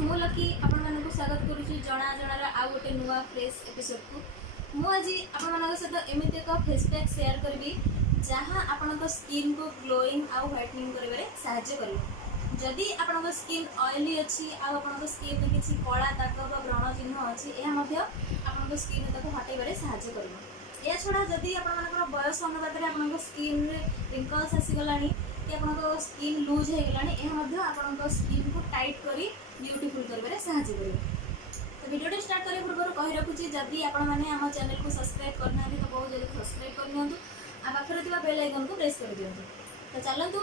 मु लकी आपण मानक स्वागत करुच्ची जना जनार आउ गोटे नुआ फ्रेश एपिसोड को मुझे आपण मानक सहित एमती एक फेस पैक शेयर करी जहाँ आपण स्किन को ग्लोइंग आउ व्हाइटनिंग करिवारे सहायता करिवो। जदि आपण स्किन ऑयली अच्छी आपण स्किन में किसी कला दाग बा व्रण चिन्ह अच्छी यह आपण स्किन ताको हटाइबारे सहायता करिवो। या छड़ा जदि आपण बयस अनुपात आपण स्किन रिंकल्स आसीगलानी कि आपन स्किन लूज हो गलानी यह आपन स्किन को टाइट करी ब्यूटीफुल करिवारे सहायता करिवो। तो वीडियो स्टार्ट करे पूर्व कहि रखुची जदि आपण माने हम चैनल को सब्सक्राइब करना है तो बहुत जल्दी सब्सक्राइब कर नियंतु आ पाखरे थिबा बेल आइकन को प्रेस कर दियंतु। तो चलंतु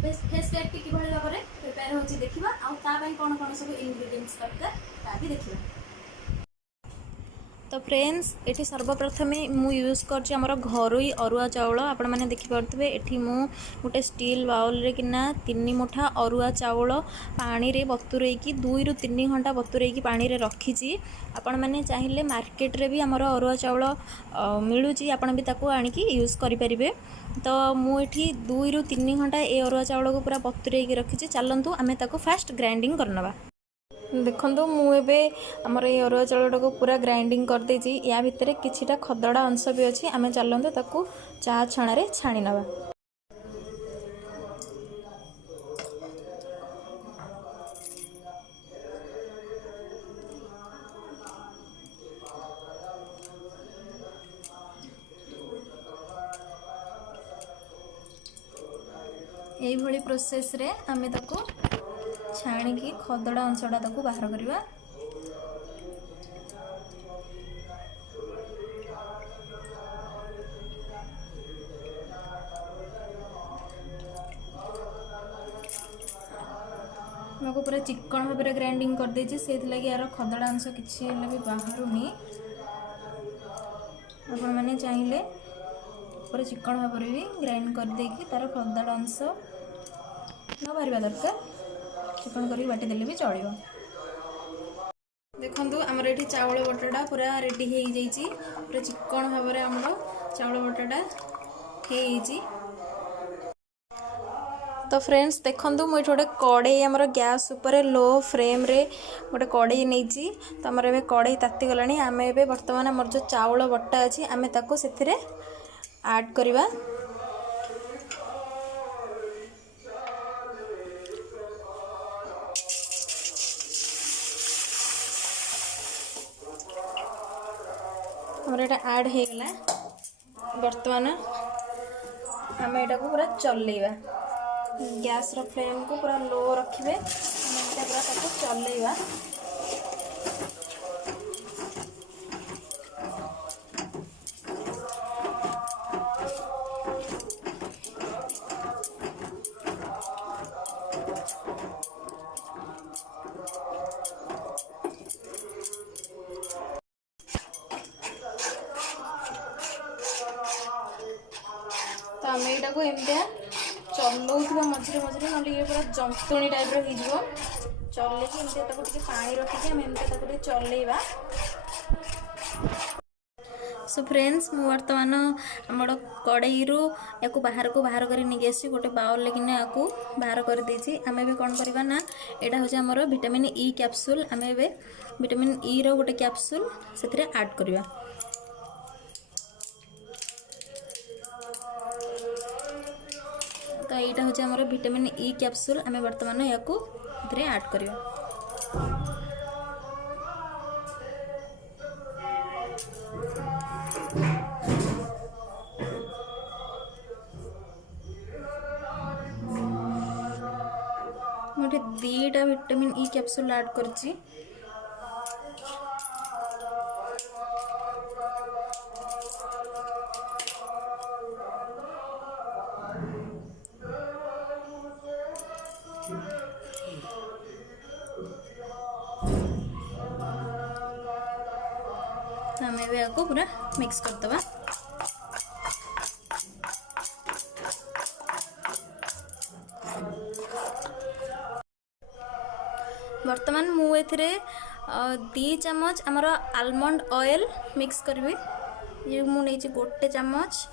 फेस पैक टी किभଳି भाबरे प्रिपेयर होची देखिबा आ ता पई कोन कोन सब इंग्रेडिएंट्स दरकार ता भी देखिबा। तो फ्रेंड्स ये सर्वप्रथमे मु यूज कर घरोई अरुआ चाउल आपण मैंने देखिपे ये मु गोटे स्टील बाउल रे किना 3 मुठा अरुआ चाउल पानी रे बतुरेकी 2 ରୁ 3 घंटा बतुरेकी पानी रे रखी। आपण मैंने चाहिए मार्केट रे भी आमर अरुआ चाउल मिलूँ आपण भी ताको आनिकी यूज करें। तो मुझे 2 ରୁ 3 घंटा ये अरुआ चाउल को पूरा बतुरेकी रखी। चलतु आम ताको फास्ट ग्राइंडिंग करनवा। देखो मुझे आमर ये अरुआ चाउल को पूरा ग्राइंडिंग कर देची। या भितर किछिटा खदड़ा अंश भी अच्छी आम चलते ताकू चा छाण छाणी नवा। यही प्रोसेस रे आमे ताकू छाणिकी खदड़ा अंशटा ताकू बाहर करवा। मैं पूरा चिकन भाव में ग्राइंडिंग कर देछि से लगी यार खदड़ा अंश किसी भी बाहरुनी। आपण मैंने चाहिए पूरा चिकन भाव में भी ग्राइंड कर देकी तार खदड़ा अंश न बाहर दरकार चिकन कर बाटी देले भी चलो। देखो आमर ये चाउल बटाटा पूरा रेडी हो जाइए। पूरा चिकन भाव में आमर चाउल बटाटा हो। तो फ्रेंड्स देखो मुझे गोटे कड़े आमर गैस उपर लो फ्लेम रे गोटे कड़े नहीं। तो आमर ए कड़े ताती गला आम ए बर्तमान आमर जो चाउल बटा अच्छी आम ताको से ऐड करवा। हमारे ऐड हो गला। बर्तमान आम यहाँ को पूरा चलैवा। गैस रो फ्लेम को पूरा लो रखिए। पूरा ताको चलैवा। तो आम यहाँ को एमती चलौवा मझे मझे ना ये पूरा जंतुणी टाइप हो चलैकी एमती पानी रखिकी आम एमती चलैवा। सो फ्रेंड्स मु बर्तमान आम कड़ई रू या बाहर को बाहर कर गोटे बाउल लेकिन या बाहर कर देछि। आम भी कौन करवा ना यहाँ हूँ आमर विटामिन ई कैप्सूल आम विटामिन ई रो गोटे कैप्सूल से ऐड करवा। तो यहाँ हूँ आमर विटामिन ई कैप्सूल आम बर्तमान या ऐड करवा। मुझे 2टा विटामिन ई कैप्सूल ऐड करछि। हमें भी आपको पूरा मिक्स कर दवा। बर्तमान मु एथिरे 2 चम्मच आमर आलमंड ऑयल मिक्स करबी। ये मु नहीं गोटे चम्मच।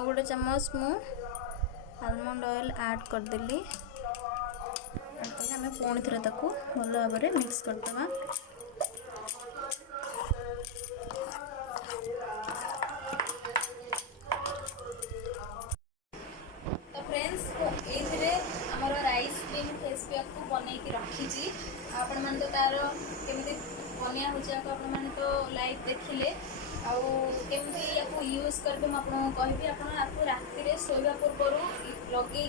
आउ गोटे चमच मु आलमंड ऑयल ऐड करदेली। आम पुणी थे भल भाव में मिक्स करदे। तो फ्रेंड्स ये आमर राइस क्रीम फेस पैक को बनईकी रखी आपण मैंने तो तार केमी बनिया हो तो लाइव देखिले आमती या यूज करेंगे मुझे कहबी आप राति शोवा पूर्व लगे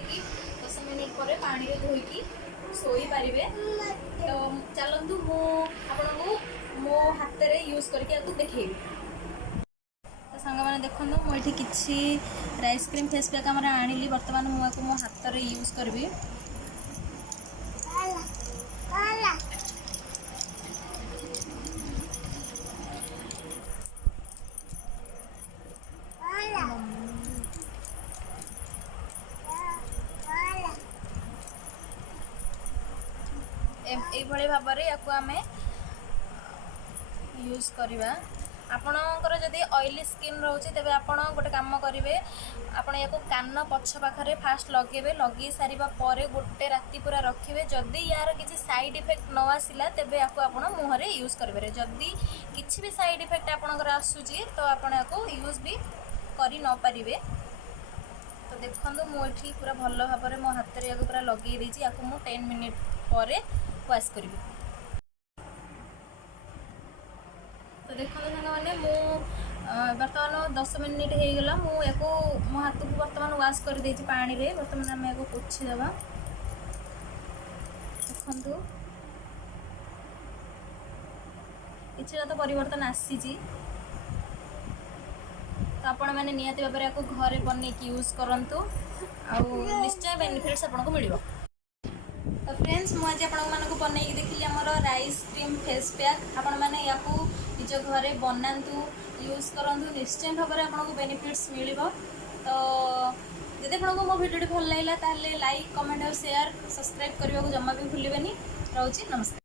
10 मिनिट पर पानी में धोईकी शोई पारे। तो चलतु मुझे मो हाथ में यूज करके देखेबी। तो सांग मैंने देखो मुझे किसी राइस क्रीम फेस पैक आनिली बर्तमान मुझे मो हाथ में यूज करी। ये भाव में या आम यूज करवा। आपणकर जदि ऑयली स्किन रोचे तेज आप गोटे कम करेंगे आपण या कान पछ पाखे फास्ट लगे लगे सारा पर गोटे राति पूरा रखिए। जदि यार किसी साइड इफेक्ट न आसला तेज या मुहर यूज करेंगे। जदि किसी भी साइड इफेक्ट आपणकर आसूची तो आप यूज भी कर न पारे। तो देखो मुझे पूरा भल भाव में मो हाथ में पूरा लगे देती। 10 मिनिट पर वाश करी। तो देखो मैंने बर्तमान 10 मिनिट हो गला मुझे मो हाथ को बर्तमान वाश कर दे पानी रे। बर्तमान आम या पोछीदेवा। देखु किसी तो परिवर्तन आसी। तो आपण मैंने निहाती भाव में घरे बनईकी यूज करूँ निश्चय बेनिफिट्स आपको मिल। तो फ्रेंड्स मुझे आपको बनईकी देखिए आमर राइस क्रीम फेस पैक। आपण मैंने या निज घरे बनातु यूज करूँ निश्चय भाव में आपको बेनिफिट्स मिल। तो जब आपको मो भिडियो भल लगा ताले लाइक कमेंट और शेयर सब्सक्राइब करने को जमा भी भूलें। रोची नमस्कार।